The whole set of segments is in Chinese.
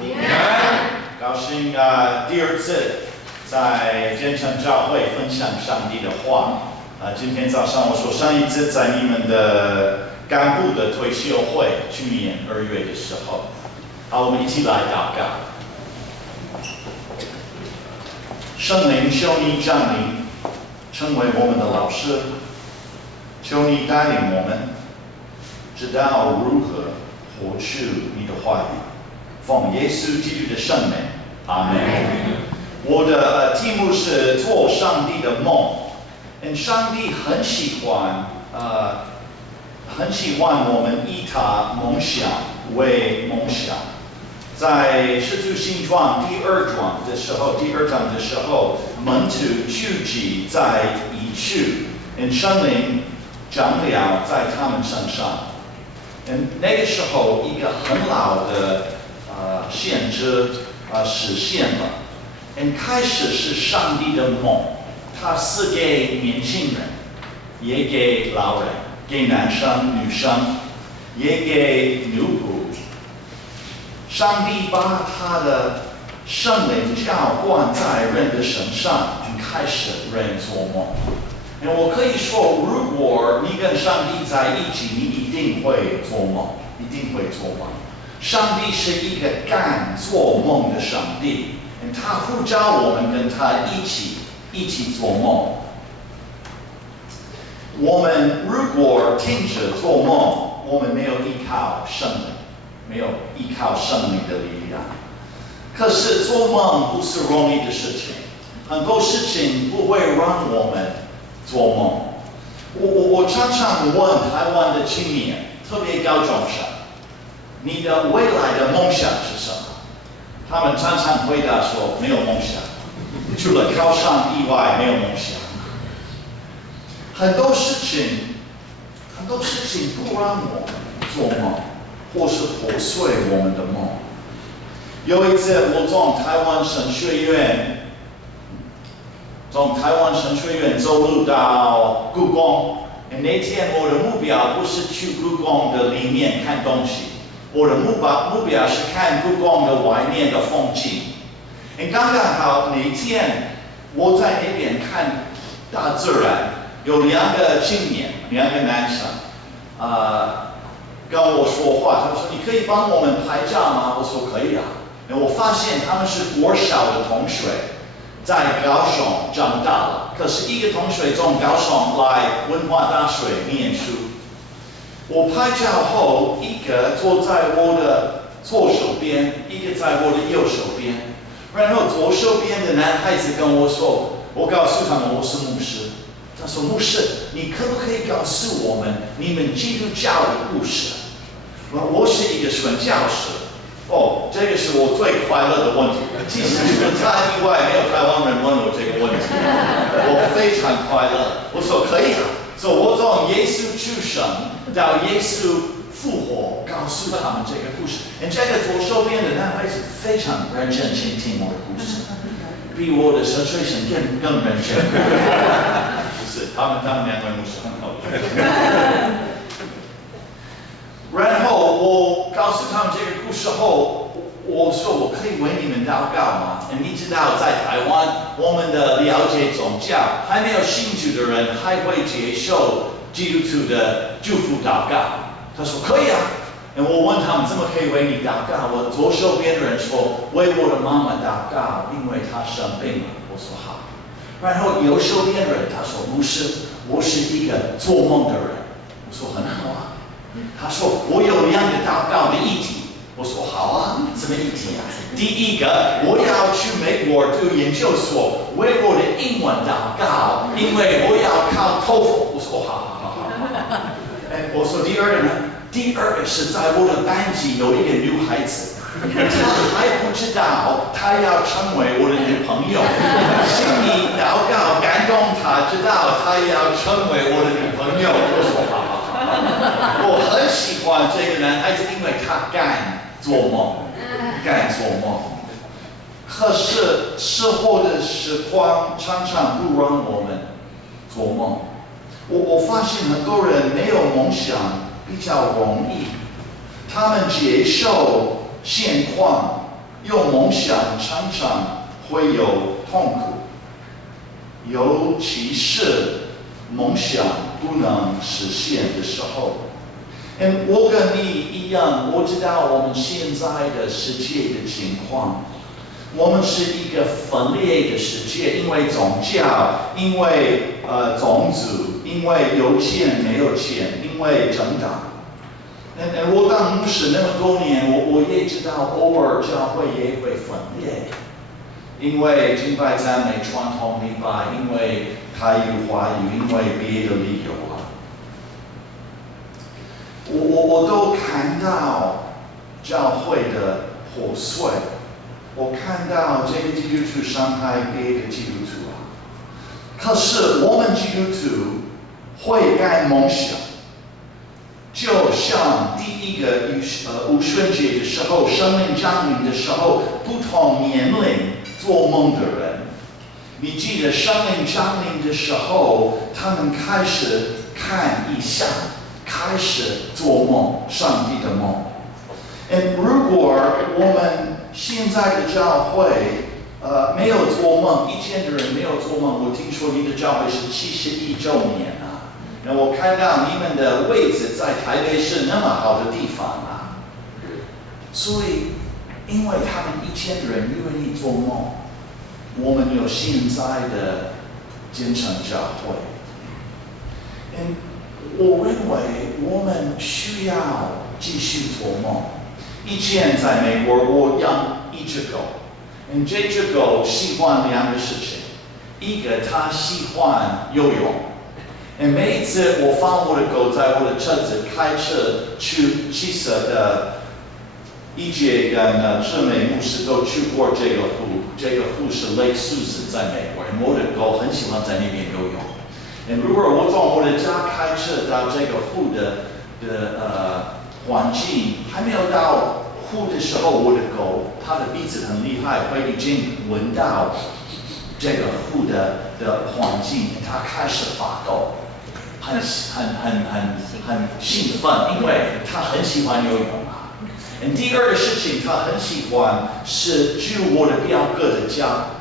平安。高兴第二次在建成教会分享上帝的话。今天早上我说上一次在你们的干部的退休会，去年2月的时候。好，我们一起来祷告。圣灵，求你降临，成为我们的老师，求你带领我们，知道如何活出你的话语。奉耶稣基督的圣名，阿门。我的题目是做上帝的梦。上帝很喜欢我们以他梦想为梦想。在使徒行传第2章的时候，门徒聚集在一处，圣灵降了在他们身上。那个时候，一个很老的先知实现了。开始是上帝的梦，他赐给年轻人，也给老人，给男生、女生，也给奴仆。上帝把他的圣灵浇灌在人的身上，开始人做梦。我可以说，如果你跟上帝在一起，你一定会做梦，一定会做梦。上帝是一个敢做梦的上帝，他呼召我们跟他一起做梦。我们如果停止做梦，我们没有依靠圣灵，没有依靠圣灵的力量。可是做梦不是容易的事情，很多事情不会让我们做梦。我常常问台湾的青年，特别高中生，你的未来的梦想是什么？他们常常回答说没有梦想，除了考上以外没有梦想。很多事情不让我们做梦，或是破碎我们的梦。有一次我从台湾神学院走路到故宫，那天我的目标不是去故宫的里面看东西，我的目标是看故宫的外面的风景。刚刚好那天我在那边看大自然，有2个青年，2个男生，跟我说话，他们说你可以帮我们拍照吗？我说可以啊。我发现他们是国小的同学，在高雄长大了，可是一个同学从高雄来文化大学念书。我拍照后，一个坐在我的左手边，一个在我的右手边。然后左手边的男孩子跟我说，我告诉他们我是牧师。他说牧师，你可不可以告诉我们你们基督教的故事？我是一个宣教士。这个是我最快乐的问题。即使除了他以外，没有台湾人问我这个问题，我非常快乐。我说可以啊。所以我从耶稣出生到耶稣复活，告诉他们这个故事。这个左手边的男孩子非常认真倾听我的故事，比我的神学生更认真。不是，他们2位牧师很好。然后我告诉他们这个故事后，我说我可以为你们祷告吗？你知道在台湾，我们的了解宗教还没有信主的人还会接受基督徒的祝福祷告。他说可以啊。我问他们怎么可以为你祷告？我左手边的人说为我的妈妈祷告，因为她生病了。我说好。然后右手边的人他说牧师，我是一个做梦的人。我说很好啊。他说我有2个祷告的议题。我说好啊，什么议题啊？第一个，我要去美国读研究所，为我的英文祷告，因为我要考托福。我说好。我说第二个呢？第二个是在我的班级有一个女孩子，她还不知道她要成为我的女朋友，请你祷告感动她，知道她要成为我的女朋友。我说好。我很喜欢这个男孩子，因为他敢做梦。可是生活的时光常常不让我们做梦。我发现很多人没有梦想比较容易，他们接受现况，有梦想常常会有痛苦，尤其是梦想不能实现的时候。我跟你一样，我知道我们现在的世界的情况，我们是一个分裂的世界，因为宗教，因为种族，因为有钱没有钱，因为政党。我当牧师那么多年，我也知道偶尔教会也会分裂，因为敬拜赞美传统礼拜，因为台语华语，因为别的理由啊。我都看到教会的破碎，我看到这个基督徒伤害别的基督徒啊。可是我们基督徒会干梦想，就像第一个五旬节的时候，生命降临的时候，不同年龄做梦的人，你记得生命降临的时候，他们开始看异象，开始做梦，上帝的梦。如果我们现在的教会没有做梦，1000的人没有做梦，我听说你的教会是71周年啊。我看到你们的位置在台北市那么好的地方啊，所以因为他们1000的人愿意做梦，我们有现在的建成教会。我认为我们需要继续做梦。以前在美国，我养一只狗，这只狗喜欢2个事情，一个它喜欢游泳。每一次我放我的狗在我的车子开车去七色的一姐跟志美牧师都去过这个湖，这个湖是 Lake Susan 在美国，我的狗很喜欢在那边游泳。如果我从我的家开车到这个湖的环境还没有到湖的时候，我的狗它的鼻子很厉害，会已经闻到这个湖的环境，它开始发抖，很兴奋，因为它很喜欢游泳啊。第二个事情，它很喜欢是去我的表哥的家。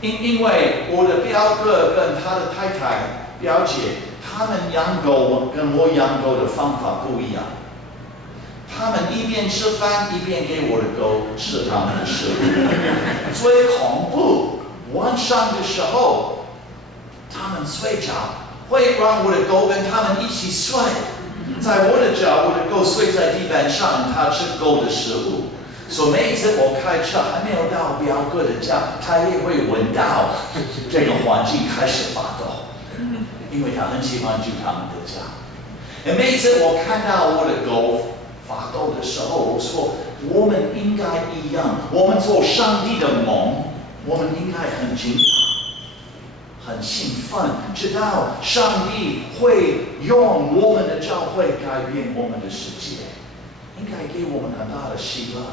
因为我的表哥跟他的太太、表姐，他们养狗跟我养狗的方法不一样。他们一边吃饭一边给我的狗吃他们的食物。最恐怖，晚上的时候，他们睡着，会让我的狗跟他们一起睡。在我的家，我的狗睡在地板上，它吃狗的食物。所以每一次我开车还没有到表哥的家，他也会闻到这个环境开始发抖，因为他很喜欢去他们的家。每一次我看到我的狗发抖的时候，我说我们应该一样，我们做上帝的梦，我们应该很惊讶、很兴奋，知道上帝会用我们的教会改变我们的世界，应该给我们很大的希望。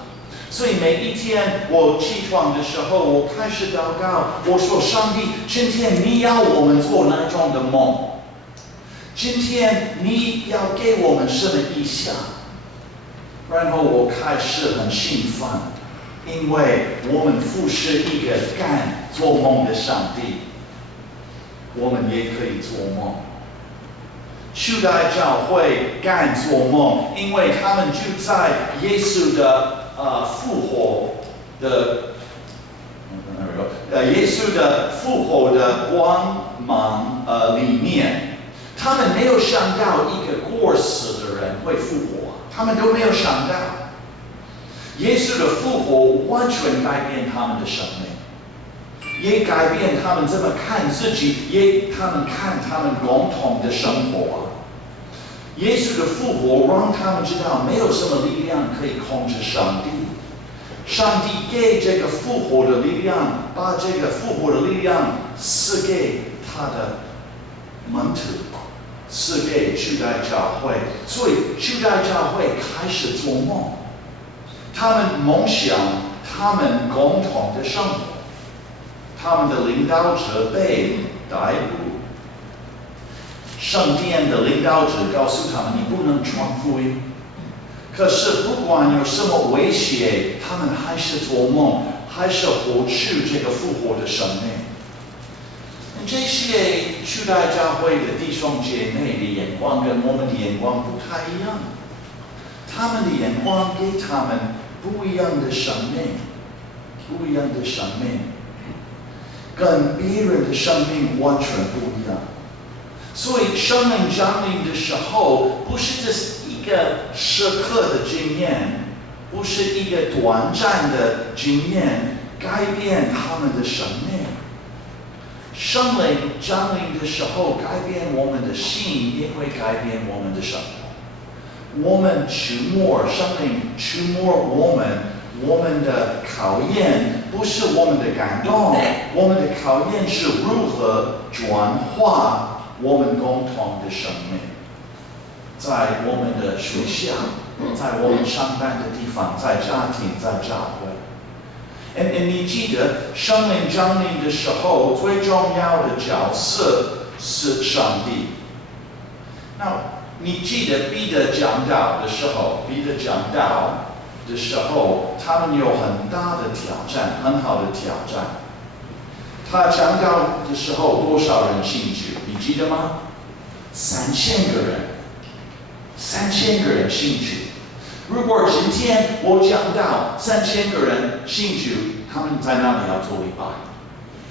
所以每一天我起床的时候，我开始祷告，我说上帝，今天你要我们做哪种的梦？今天你要给我们什么意向？然后我开始很兴奋，因为我们服侍一个敢做梦的上帝，我们也可以做梦。初代教会敢做梦，因为他们就在耶稣的复活的，耶稣的复活的光芒里面，他们没有想到一个过世的人会复活，他们都没有想到。耶稣的复活完全改变他们的生命，也改变他们怎么看自己，也他们看他们共同的生活。耶稣的复活让他们知道没有什么力量可以控制上帝。上帝给这个复活的力量，把这个复活的力量赐给他的门徒，赐给初代教会。所以初代教会开始做梦，他们梦想他们共同的生活，他们的领导者被逮捕。圣殿的领导者告诉他们：“你不能传福音。”可是不管有什么威胁，他们还是做梦，还是活出这个复活的生命。这些初代教会的弟兄姐妹的眼光跟我们的眼光不太一样，他们的眼光给他们不一样的生命，不一样的生命，跟别人的生命完全不一样。所以生命降临的时候，不是只是一个时刻的经验，不是一个短暂的经验，改变他们的生命。生灵降临的时候，改变我们的心，也会改变我们的生活。我们触摸生灵，触摸我们的考验不是我们的感动，我们的考验是如何转化我们共同的生命。在我们的学校，在我们上班的地方，在家庭，在教会。你记得生命降临的时候，最重要的角色是上帝。那你记得彼得讲道的时候，他们有很大的挑战，很好的挑战。他讲道的时候，多少人信主？你记得吗？3000个人，3000个人信主。如果今天我讲到3000个人信主，他们在那里要做礼拜，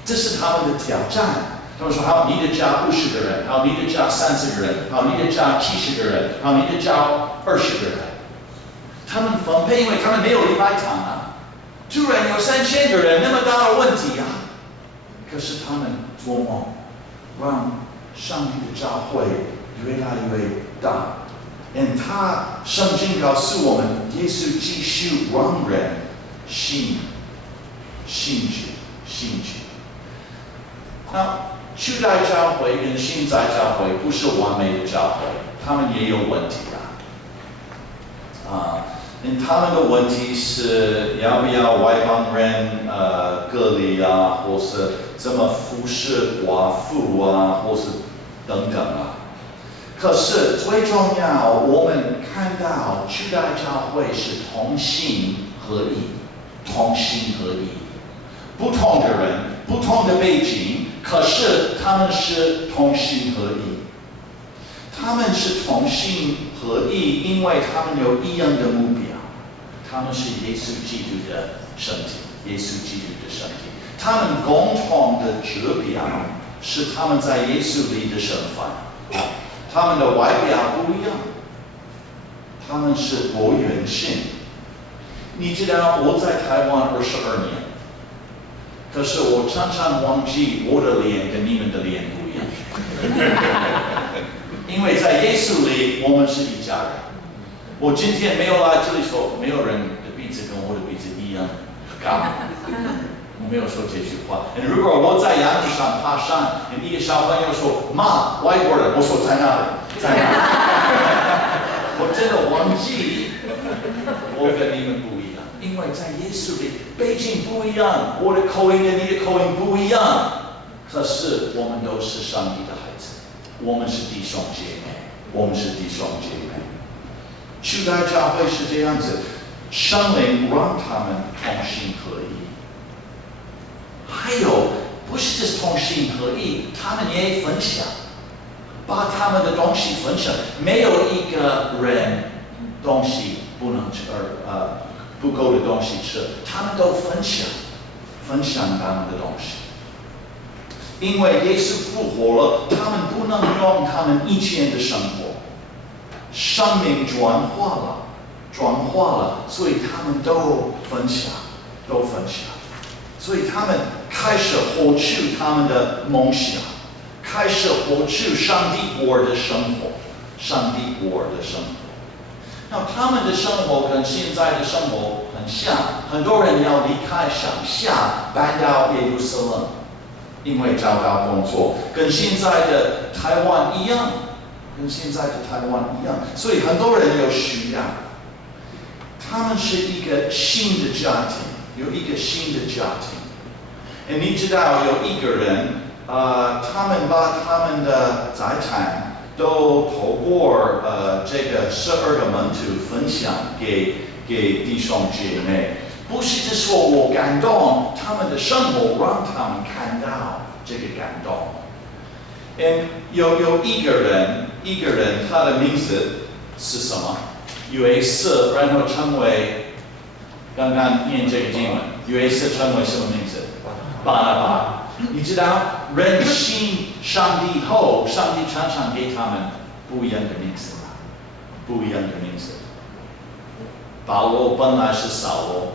这是他们的挑战。他们说：好，你的家50个人，好，你的家30个人，好，你的家70个人，好，你的家20个人。他们分配，因为他们没有礼拜堂啊。突然有3000个人，那么大的问题啊！可是他们做梦，让上帝的教会越来越大。圣经告诉我们，耶稣继续让人信主。那初代教会跟现在教会不是完美的教会，他们也有问题他们的问题是要不要外邦人隔离啊，或是怎么服侍寡妇啊，或是等等啊。可是最重要，我们看到初代教会是同心合一，不同的人，不同的背景，可是他们是同心合一。他们是同心合一，因为他们有一样的目标，他们是耶稣基督的身体，他们共同的指标是他们在耶稣里的身份。他们的外表不一样，他们是多元性。你知道我在台湾22年，可是我常常忘记我的脸跟你们的脸不一样。因为在耶稣里，我们是一家人。我今天没有来这里说，没有人的鼻子跟我的鼻子一样高。我没有说这句话。如果我在阳台上爬山，一个小朋友说：“妈，外国人。”我说：“在哪里？在哪里？”我真的忘记，我跟你们不一样，因为在耶稣里，背景不一样，我的口音跟你的口音不一样。可是我们都是上帝的孩子，我们是弟兄姐妹。初代教会是这样子，圣灵让他们同心合一。还有，不是只是同心合一，他们也分享，把他们的东西分享。没有一个人东西不能吃，不够的东西吃，他们都分享他们的东西。因为耶稣复活了，他们不能用他们以前的生活，生命转化了，所以他们都分享。所以他们开始活出他们的梦想，开始活出上帝国的生活。那他们的生活跟现在的生活很像，很多人要离开乡下，搬到耶路撒冷，因为找到工作，跟现在的台湾一样，所以很多人有需要。他们是一个新的家庭，你知道有一个人，他们把他们的财产都透过这个12个门徒分享给弟兄姐妹，不是只说我感动他们的生活，让他们看到这个感动。有一个人，他的名字是什么？有一次，然后成为刚刚念这个经文，有一次成为什么名字？巴拿巴。你知道，人信上帝后，上帝常常给他们不一样的名字吗？不一样的名字。保罗本来是扫罗，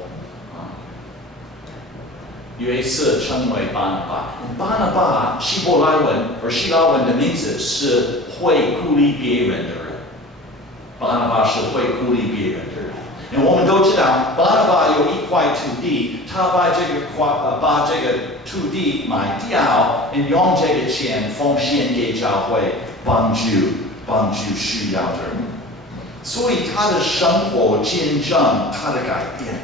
有一次成为巴拿巴。巴拿巴希伯来文和希腊文的名字是会鼓励别人的人。巴拿巴是会鼓励别人的人。我们都知道，巴拿巴有一块土地，他把这个土地买掉，用这个钱奉献给教会，帮助需要的人。所以他的生活见证他的改变。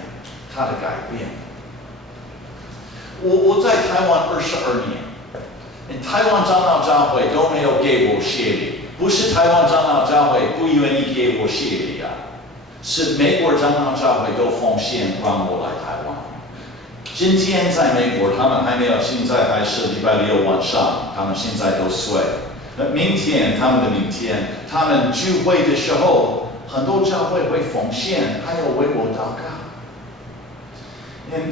我在台湾22年，台湾长老教会都没有给我谢礼，不是台湾长老教会不愿意给我谢礼啊，是美国长老教会都奉献让我来台湾。今天在美国，他们还没有，现在还是礼拜6晚上，他们现在都睡。明天他们聚会的时候，很多教会会奉献，还有为我祷告。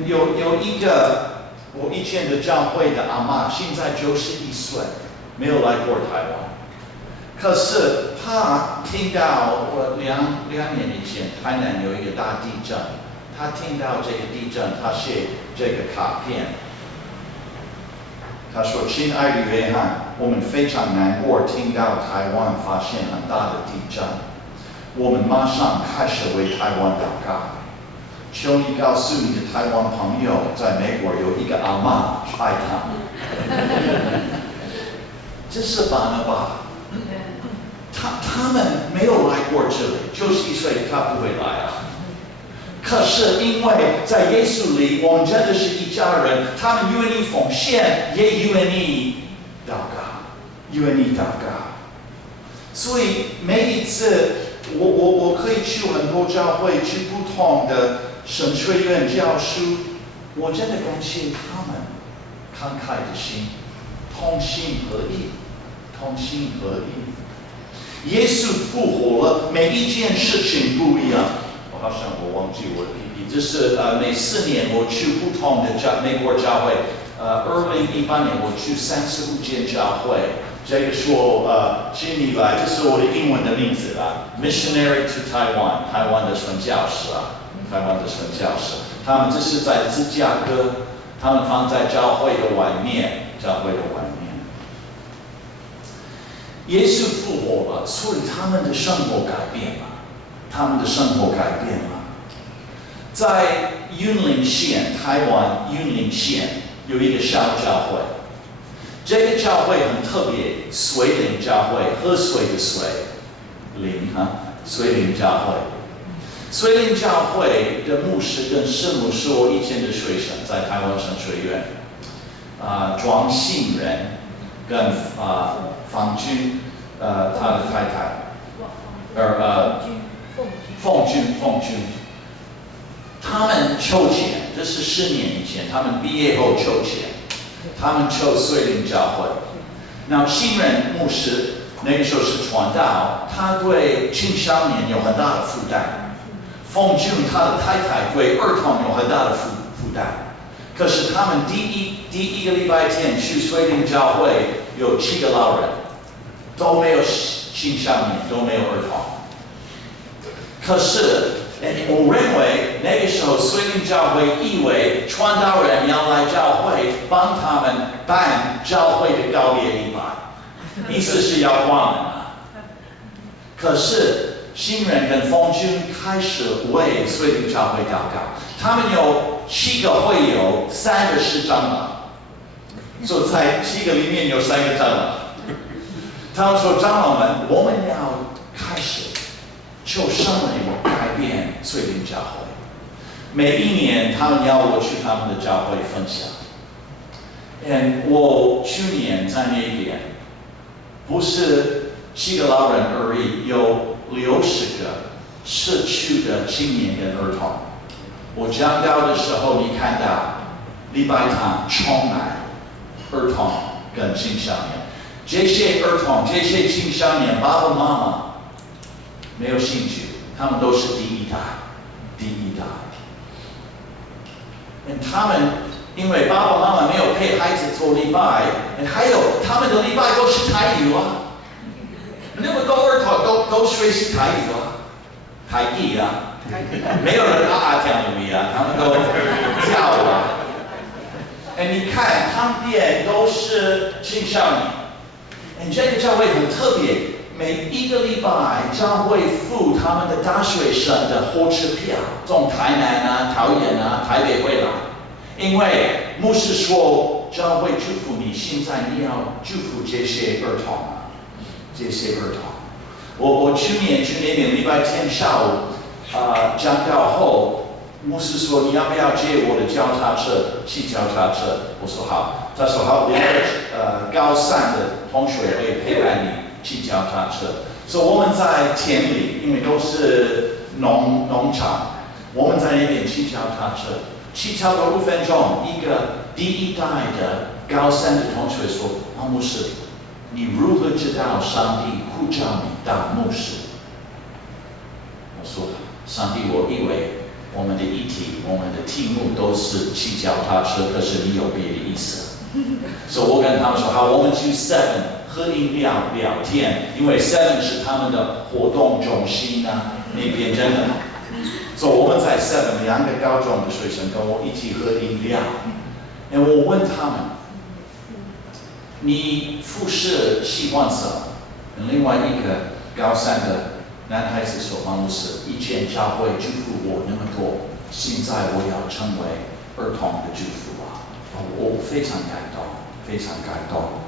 有一个我以前的教会的阿嬷，现在91岁，没有来过台湾。可是他听到我2年以前台南有一个大地震，他听到这个地震，他写这个卡片。他说：“亲爱的约翰，我们非常难过，听到台湾发现很大的地震，我们马上开始为台湾祷告。求你告诉你的台湾朋友，在美国有一个阿嬷爱他们。”这是巴拿巴。他们没有来过这里，91岁他不会来啊。可是因为在耶稣里，我们真的是一家人，他们愿意奉献，也愿意祷告，所以每一次我可以去很多教会，去不同的神学院教书，我真的感谢他们慷慨的心，同心合意。耶稣复活了，每一件事情不一样。好像我忘记我的 PPT， 这是每4年我去不同的美国教会。2018年我去35间教会。这个是我请你来，这是我的英文的名字啊 ，Missionary to Taiwan， 台湾的宣教士啊，他们这是在芝加哥，他们放在教会的外面。耶稣复活了，所以他们的生活改变了。在云林县，台湾云林县有一个小教会，这个教会很特别，水灵教会，喝水的水，水灵教会。水灵教会的牧师跟师母是我以前的学生，在台湾神学院。庄信仁跟方军，他的太太，凤君，他们筹钱，这是10年以前，他们毕业后筹钱，他们筹水灵教会。那信仁牧师那个时候是传道，他对青少年有很大的负担，凤君他的太太对儿童有很大的负担。可是他们第一个礼拜天去水灵教会，有7个老人，都没有青少年，都没有儿童。可是我认为那个时候水灵教会以为传道人要来教会帮他们办教会的告别礼拜，意思是要关门啊。可是新人跟凤君开始为水灵教会祷告，他们有7个会友，3个是长老，所以在7个里面有3个长老。他们说：“长老们，我们要开始求圣灵改变水灵教会。每一年，他们要我去他们的教会分享。我去年在那边，不是7个老人而已，有60个社区的青年跟儿童。我讲到的时候，你看到礼拜堂充满儿童跟青少年，这些儿童、这些青少年，爸爸妈妈没有兴趣，他们都是第一代。他们因为爸爸妈妈没有陪孩子做礼拜，还有他们的礼拜都是台语啊，那么多儿童都学习台语啊，台语啊，没有人跳舞啊，他们都跳啊。你看旁边都是青少年，这个教会很特别，每一个礼拜教会付他们的大学生的火车票，从台南啊、桃园啊、台北回来。因为牧师说，教会祝福你，现在你要祝福这些儿童啊，这些儿童。我去年礼拜天下午讲到后，牧师说你要不要借我的脚踏车，骑脚踏车？我说好。他说好，2个高3的同学会陪伴你骑脚踏车。所以我们在田里，因为都是农场，我们在那边骑脚踏车。骑超过5分钟，一个第一代的高3的同学说：“牧师，你如何知道上帝呼召你当牧师？”我说：“上帝，我以为我们的议题、我们的题目都是骑脚踏车，可是你有别的意思。”所以我跟他们说：“好，我们去 7喝饮料聊天，因为7是他们的活动中心啊，那边真的。”所以我们在7，2个高中的学生跟我一起喝饮料。我问他们：“你服侍喜欢什么？”另外一个高3的男孩子说：“牧师，以前教会祝福我那么多，现在我要成为儿童的祝福啊！”我非常感动，非常感动。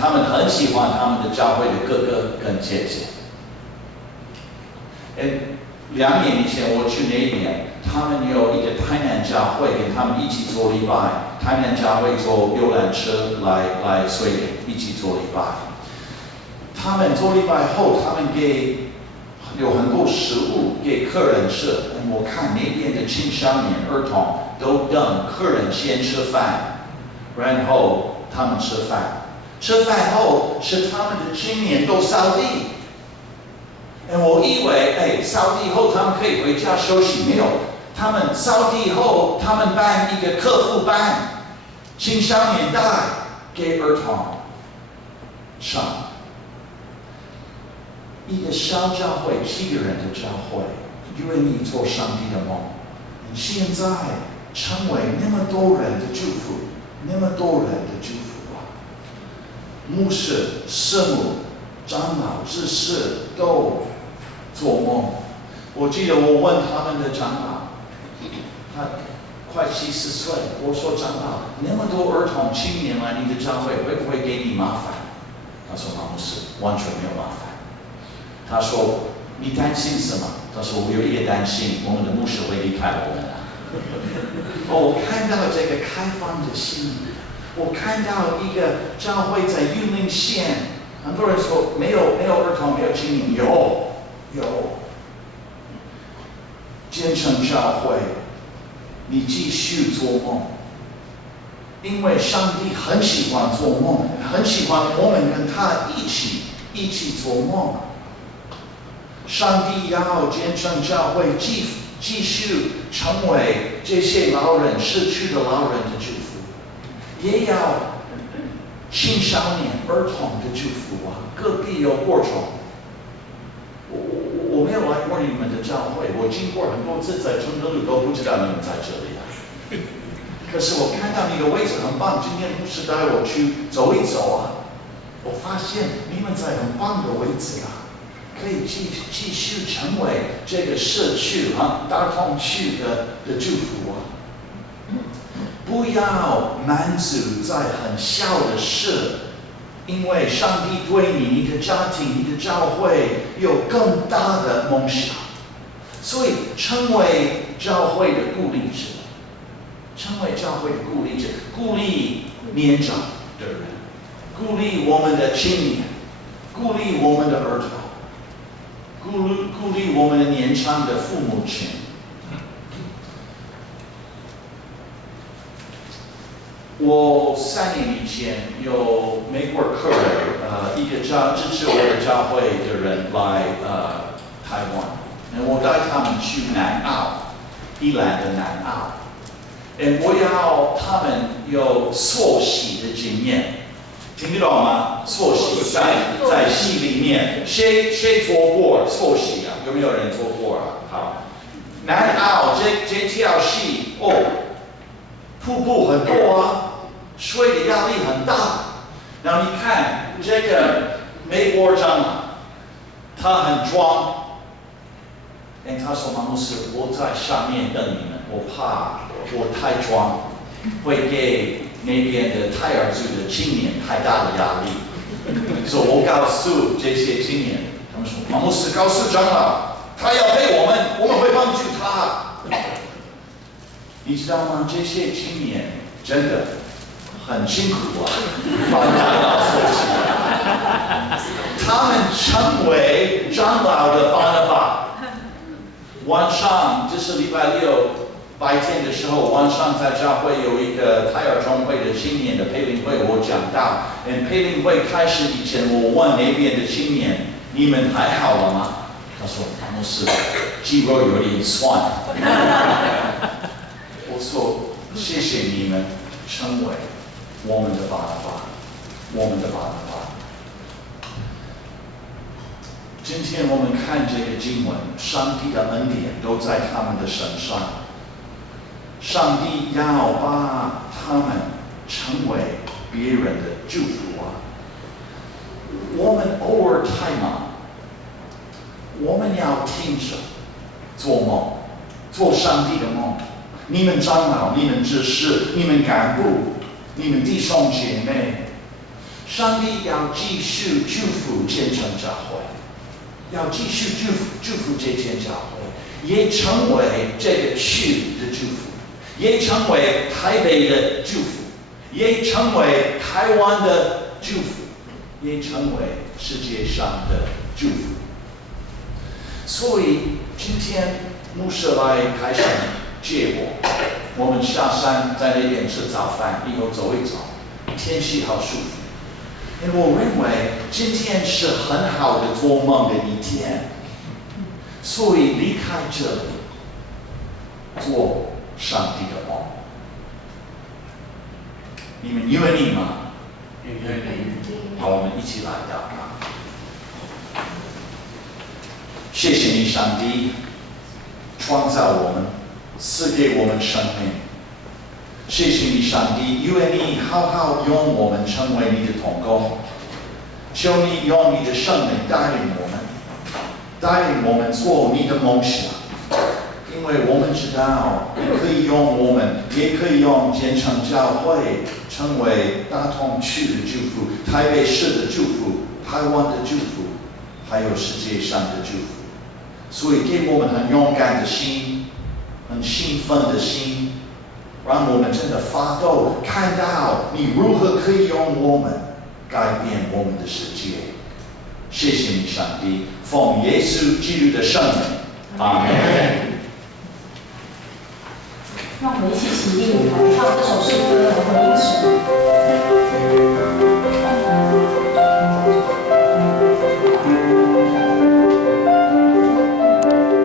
他们很喜欢他们的教会的哥哥跟姐姐。2年以前我去那边，他们有一个台南教会跟他们一起做礼拜，台南教会坐游览车来水里一起做礼拜。他们做礼拜后，他们有很多食物给客人吃。我看那边的青少年儿童都等客人先吃饭，然后他们吃饭。吃饭后是他们的青年都扫地。我以为，扫地后他们可以回家休息，没有。他们扫地后，他们办一个客服班，青少年带给儿童上。一个小教会，7个人的教会，愿意做上帝的梦。现在成为那么多人的祝福，那么多人的祝福啊！牧师、师母、长老、执事都做梦。我记得我问他们的长老，他快70岁，我说长老，那么多儿童青年来你的教会，会不会给你麻烦？他说牧师，完全没有麻烦。他说你担心什么？他说我有一个担心，我们的牧师会离开我们了。我看到这个开放的心，我看到一个教会在云林县，很多人说没有儿童，没有青年，有。建成教会，你继续做梦，因为上帝很喜欢做梦，很喜欢我们跟他一起做梦。上帝要建成教会继续成为这些老人逝去的老人的祝福，也要青少年儿童的祝福啊！隔壁有播种。我没有来过你们的教会，我经过很多次在承德路都不知道你们在这里啊。可是我看到你的位置很棒，今天牧师带我去走一走啊，我发现你们在很棒的位置啊，可以继续成为这个社区大同区的祝福啊。不要满足在很小的事。因为上帝对你的家庭、你的教会有更大的梦想，所以成为教会的鼓励者，鼓励年长的人，鼓励我们的青年，鼓励我们的儿童，鼓励我们的年长的父母亲。我3年以前有美国客人，一个支持我的教会的人来台湾，我带他们去南澳，宜兰的南澳，我要他们有溯溪的经验，听得懂吗？溯溪在溪里面，谁做过溯溪啊？有没有人做过啊？好，南澳这条溪瀑布很多啊。水的压力很大，然后你看这个美国长老，他很壮，他说：“马牧师，我在上面等你们，我怕我太壮，会给那边的泰尔族的青年太大的压力。”所以我告诉这些青年，他们说：“马牧师告诉长老，他要陪我们，我们会帮助他。”你知道吗？这些青年真的很辛苦啊，帮长老溯溪。他们成为长老的巴拿巴。晚上就是礼拜六白天的时候，晚上在教会有一个泰尔中会的青年的培灵会，我讲到，培灵会开始以前，我问那边的青年：“你们还好了吗？”他说：“牧师，肌肉有点酸。”我说：“谢谢你们成为我们的巴拿巴，我们的巴拿巴。”今天我们看这个经文，上帝的恩典都在他们的身上。上帝要把他们成为别人的祝福啊！我们偶尔太忙，我们要停止做梦，做上帝的梦。你们长老，你们执事，你们干部，你们弟兄姐妹，上帝要继续祝福建成教会，要继续祝福这间教会，也成为这个区的祝福，也成为台北的祝福，也成为台湾的祝福，也成为世界上的祝福。所以今天牧师来开始接我们下山在那边吃早饭，以后走一走，天气好舒服。因为我认为今天是很好的做梦的一天，所以离开这里，做上帝的梦。你们愿意吗？愿意。好，我们一起来祷告。谢谢你，上帝，创造我们，赐给我们生命。谢谢你，上帝，因为你好好用我们成为你的同工，求你用你的圣灵带领我们做你的梦想。因为我们知道，你可以用我们，也可以用建成教会，成为大同区的祝福、台北市的祝福、台湾的祝福，还有世界上的祝福。所以给我们很勇敢的心，很兴奋的心，让我们真的发抖，看到你如何可以用我们改变我们的世界。谢谢你，上帝，奉耶稣基督的圣名，阿门。让我们一起起立，来唱这首诗歌来回应神。